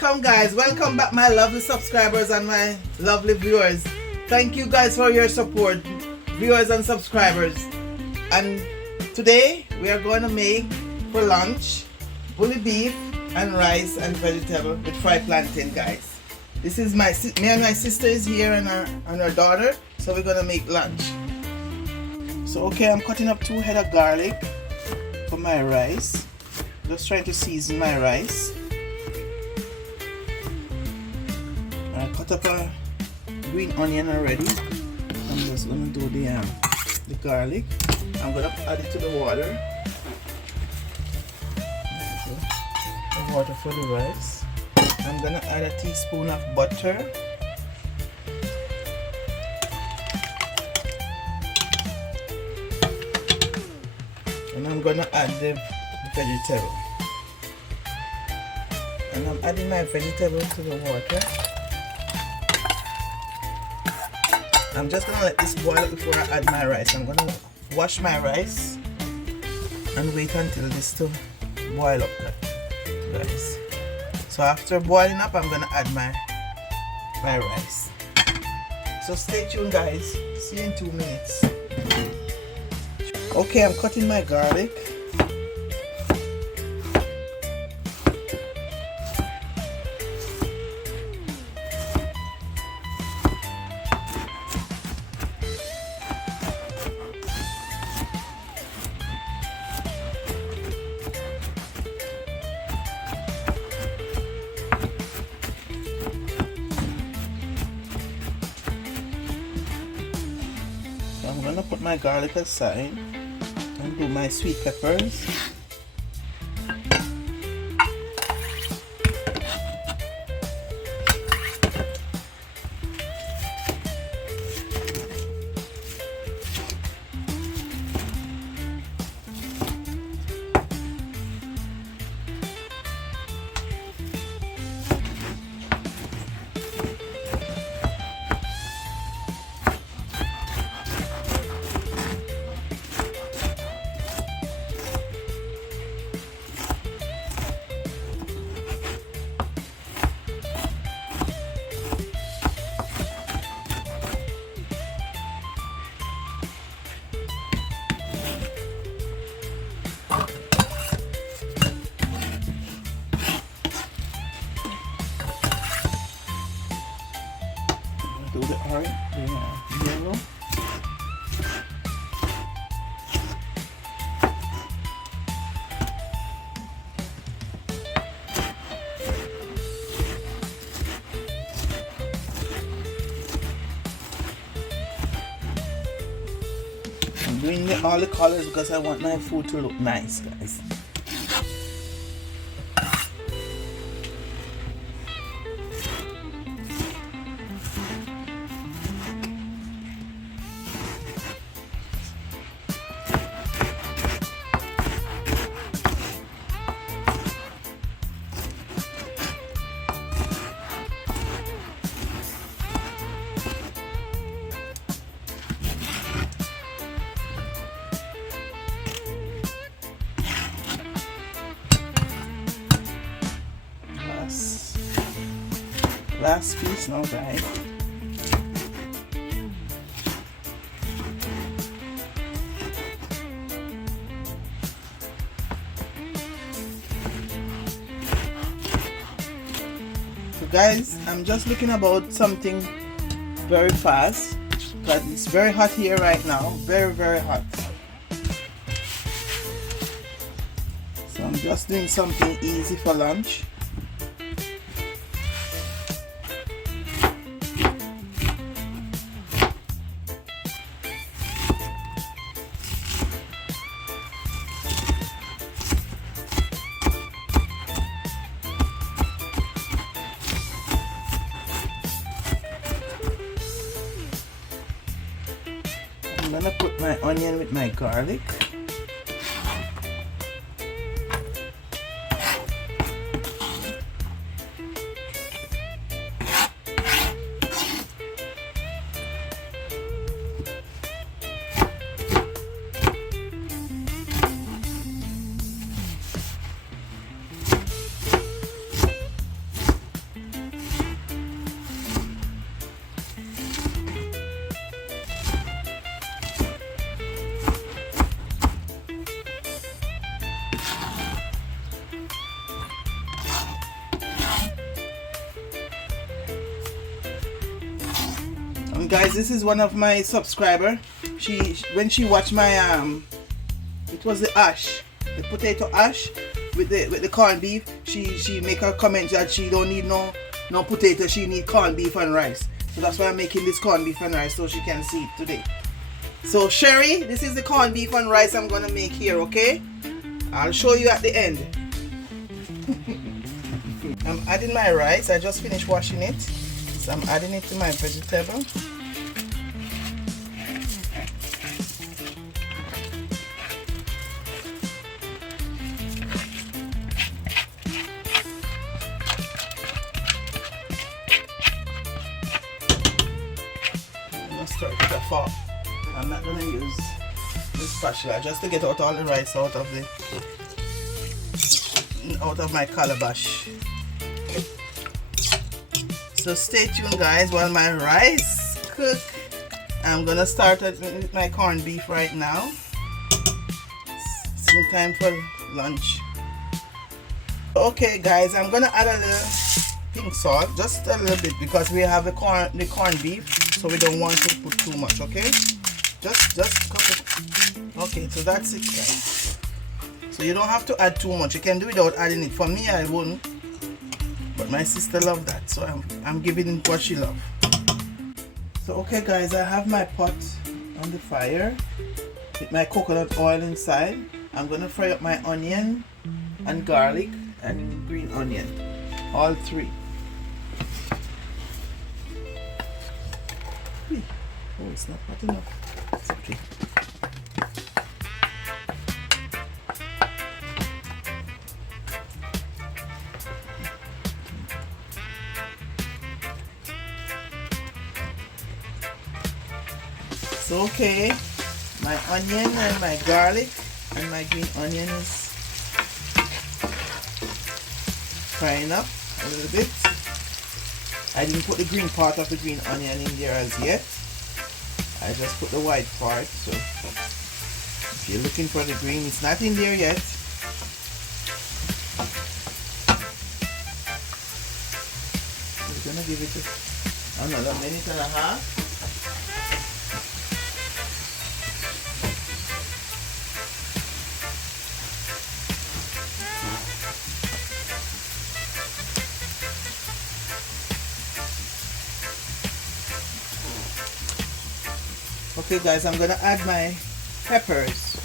welcome guys, welcome back my lovely subscribers and my lovely viewers. Thank you guys for your support, viewers and subscribers. And today we are going to make for lunch bully beef and rice and vegetable with fried plantain, guys. This is me and my sister is here and her daughter, so we're gonna make lunch. So okay, I'm cutting up 2 head of garlic for my rice. Just trying to season my rice. I cut up a green onion already. I'm just gonna do the garlic. I'm gonna add it to the water. The water for the rice. I'm gonna add a teaspoon of butter. And I'm gonna add the vegetable. And I'm adding my vegetable to the water. I'm just gonna let this boil before I add my rice. I'm gonna wash my rice and wait until this to boil up, guys. So after boiling up, I'm gonna add my rice. So stay tuned, guys. See you in 2 minutes. Okay, I'm cutting my garlic. I'm gonna put my garlic aside and do my sweet peppers. Do the orange, the yellow. I'm doing all the colors because I want my food to look nice, guys. Last piece now, guys. So guys, I'm just looking about something very fast because it's very hot here right now, very hot. So I'm just doing something easy for lunch. I'm gonna put my onion with my garlic. Guys, this is one of my subscriber. When she watched my it was the potato ash with the corned beef. She make a comment that she don't need no potato. She need corned beef and rice. So that's why I'm making this corned beef and rice so she can see it today. So Sherry, this is the corned beef and rice I'm gonna make here. Okay, I'll show you at the end. I'm adding my rice. I just finished washing it, so I'm adding it to my vegetable. Start with a fork. I'm not gonna use this spatula just to get out all the rice out of my calabash. So stay tuned, guys, while my rice cook. I'm gonna start with my corned beef right now. Soon time for lunch. Okay, guys, I'm gonna add a little pink salt, just a little bit, because we have the corned beef, so we don't want to put too much. Okay, just cook it. Okay, so that's it, guys. So you don't have to add too much. You can do without adding it. For me, I wouldn't, but my sister loved that, so I'm giving it what she loves. So okay, guys, I have my pot on the fire with my coconut oil inside. I'm gonna fry up my onion and garlic and green onion, all three. Oh, it's not hot enough. It's okay. So okay, my onion and my garlic and my green onion is frying up a little bit. I didn't put the green part of the green onion in there as yet. I just put the white part. So if you're looking for the green, it's not in there yet. We're gonna give it another minute and a half. Okay, guys, I'm gonna add my peppers.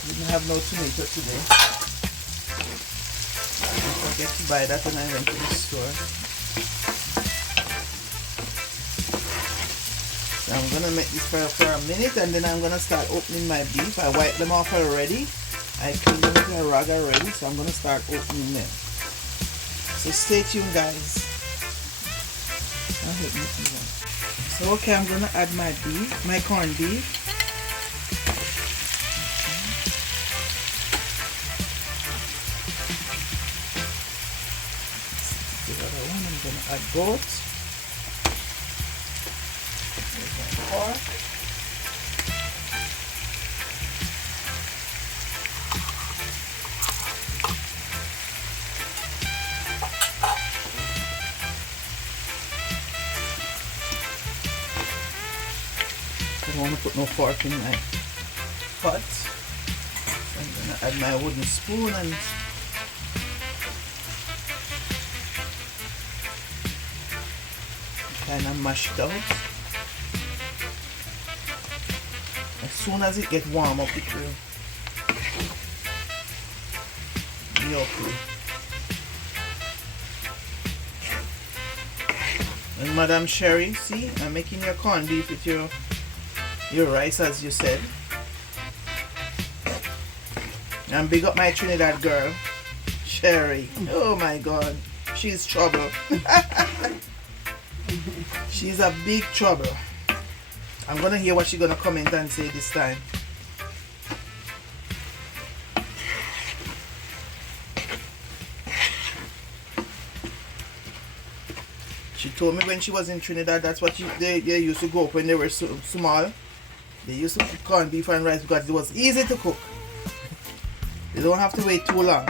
We didn't have no tomato today. I forget to buy that when I went to the store. So I'm gonna make this for a minute, and then I'm gonna start opening my beef. I wiped them off already. I cleaned them with a rag already, so I'm gonna start opening them. So stay tuned, guys. So okay, I'm gonna add my beef, my corned beef. The other one, I'm gonna add both. There's my pork. I don't want to put no fork in my pot. So I'm going to add my wooden spoon and kind of mash it out. As soon as it gets warm up, it will be okay. And Madam Sherry, see, I'm making your corned beef with your rice, as you said. And big up my Trinidad girl, Sherry. Oh my God, she's trouble. She's a big trouble. I'm gonna hear what she's gonna comment and say this time. She told me when she was in Trinidad, that's what they used to go up when they were small. They used to cook corned beef and rice because it was easy to cook. You don't have to wait too long.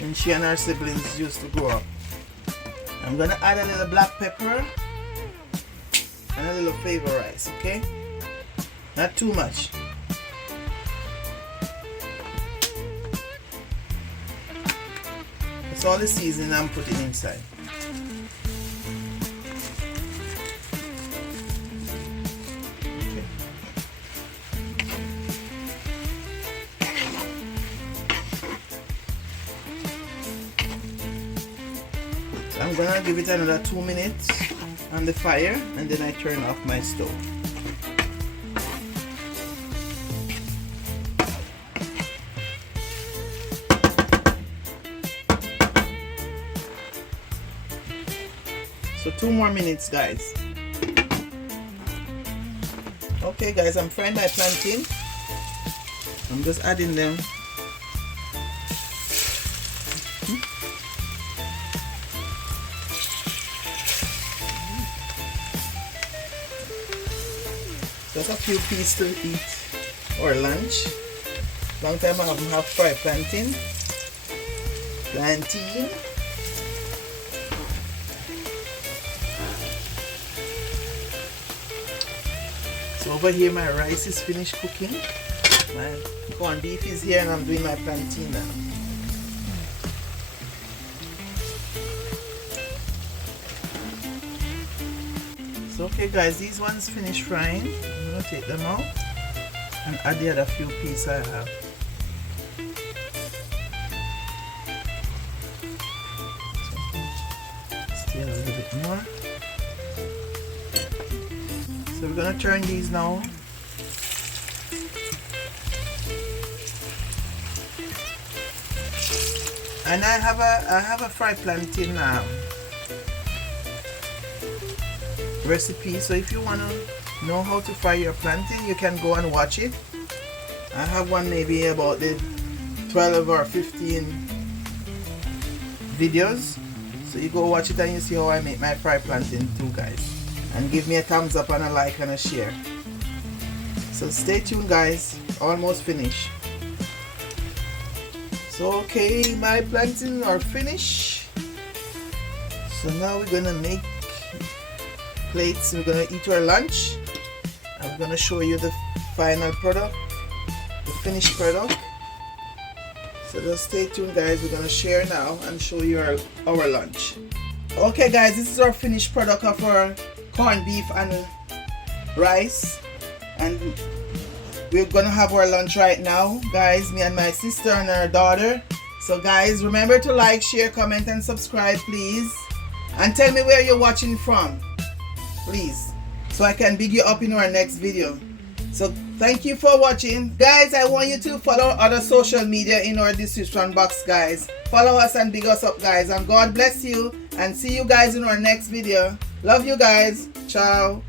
And she and her siblings used to grow up. I'm gonna add a little black pepper and a little flavor rice, okay? Not too much. That's all the seasoning I'm putting inside. Okay. So I'm gonna give it another 2 minutes on the fire, and then I turn off my stove. So 2 more minutes, guys. Okay guys, I'm frying my plantain. I'm just adding them. Just a few pieces to eat or lunch. Long time I haven't had fried plantain. So over here my rice is finished cooking. My corned beef is here and I'm doing my plantain now. So okay guys, these ones finished frying. I'm gonna take them out and add the other few pieces I have. Stay a little bit more. So we're gonna turn these now. And I have a fried plantain recipe. So if you wanna know how to fry your plantain, you can go and watch it. I have one maybe about the 12 or 15 videos. So you go watch it and you see how I make my fried plantain too, guys. And give me a thumbs up and a like and a share. So stay tuned guys, almost finished. So okay, my plantain are finished. So now we're gonna make plates. We're gonna eat our lunch. I'm gonna show you the final product, the finished product. So just stay tuned guys, we're gonna share now and show you our lunch. Okay guys, this is our finished product of our corned beef and rice, and we're gonna have our lunch right now guys, me and my sister and our daughter. So guys, remember to like, share, comment and subscribe please, and tell me where you're watching from please, so I can big you up in our next video. So thank you for watching guys. I want you to follow other social media in our description box guys. Follow us and big us up guys, and God bless you, and see you guys in our next video. Love you guys. Ciao.